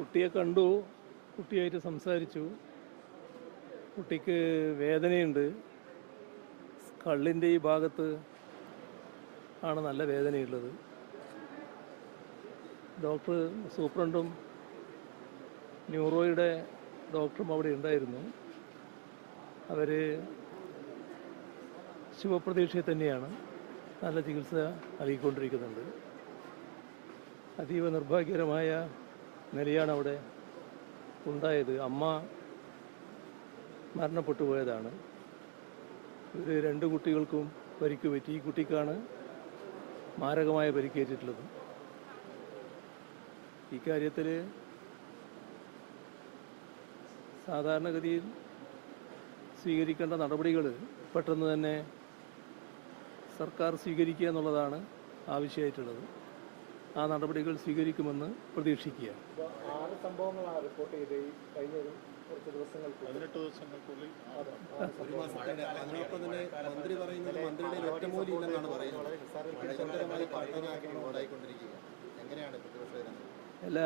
കുട്ടിയെ കണ്ടു, കുട്ടിയായിട്ട് സംസാരിച്ചു. കുട്ടിക്ക് വേദനയുണ്ട്. കള്ളിൻ്റെ ഈ ഭാഗത്ത് ആണ് നല്ല വേദനയുള്ളത്. ഡോക്ടർ സൂപ്രണ്ടും ന്യൂറോയുടെ ഡോക്ടറും അവിടെ ഉണ്ടായിരുന്നു. അവർ ശുഭപ്രതീക്ഷയിൽ തന്നെയാണ്, നല്ല ചികിത്സ നൽകിക്കൊണ്ടിരിക്കുന്നുണ്ട്. അതീവ നിർഭാഗ്യകരമായ നിലയാണ് അവിടെ ഉണ്ടായത്. അമ്മ മരണപ്പെട്ടു പോയതാണ്. ഇവർ രണ്ട് കുട്ടികൾക്കും പരിക്ക് പറ്റി. ഈ കുട്ടിക്കാണ് മാരകമായ പരിക്കേറ്റിട്ടുള്ളത്. ഇക്കാര്യത്തിൽ സാധാരണഗതിയിൽ സ്വീകരിക്കേണ്ട നടപടികൾ പെട്ടെന്ന് തന്നെ സർക്കാർ സ്വീകരിക്കുക എന്നുള്ളതാണ് ആവശ്യമായിട്ടുള്ളത്. ആ നടപടികൾ സ്വീകരിക്കുമെന്ന് പ്രതീക്ഷിക്കുക. 6 സംഭവങ്ങളാണ് റിപ്പോർട്ട് ചെയ്ത് കഴിഞ്ഞ കുറച്ച് ദിവസങ്ങൾക്കുള്ളിൽ. 18 ദിവസങ്ങൾക്കുള്ളിൽ അതിനൊപ്പം തന്നെ മന്ത്രി പറയുന്നത് മന്ത്രിയുടെ ഒറ്റമൂലി ഇല്ലെന്നാണ് പറയുന്നത്. എങ്ങനെയാണ് പ്രതിപക്ഷ? അല്ല,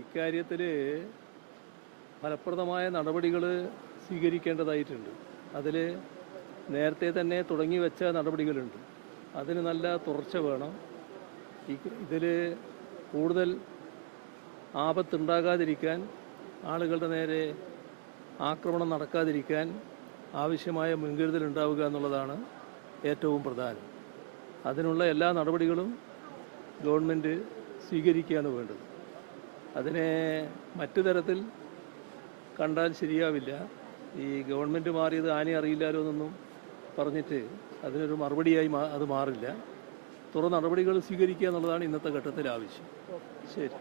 ഇക്കാര്യത്തിൽ ഫലപ്രദമായ നടപടികൾ സ്വീകരിക്കേണ്ടതായിട്ടുണ്ട്. അതിൽ നേരത്തെ തന്നെ തുടങ്ങി വെച്ച നടപടികളുണ്ട്. അതിന് നല്ല തുടർച്ച വേണം. ഇതിൽ കൂടുതൽ ആപത്തുണ്ടാകാതിരിക്കാൻ, ആളുകളുടെ നേരെ ആക്രമണം നടക്കാതിരിക്കാൻ ആവശ്യമായ മുൻകരുതൽ ഉണ്ടാവുക എന്നുള്ളതാണ് ഏറ്റവും പ്രധാനം. അതിനുള്ള എല്ലാ നടപടികളും ഗവൺമെൻറ് സ്വീകരിക്കുകയാണ് വേണ്ടത്. അതിനെ മറ്റു തരത്തിൽ കണ്ടാൽ ശരിയാവില്ല. ഈ ഗവൺമെൻറ് മാറിയത് ആനെ അറിയില്ലാലോ എന്നൊന്നും പറഞ്ഞിട്ട് അതിനൊരു മറുപടിയായി അത് മാറില്ല. തുടർ നടപടികൾ സ്വീകരിക്കുക എന്നുള്ളതാണ് ഇന്നത്തെ ഘട്ടത്തിൽ ആവശ്യം. ശരി.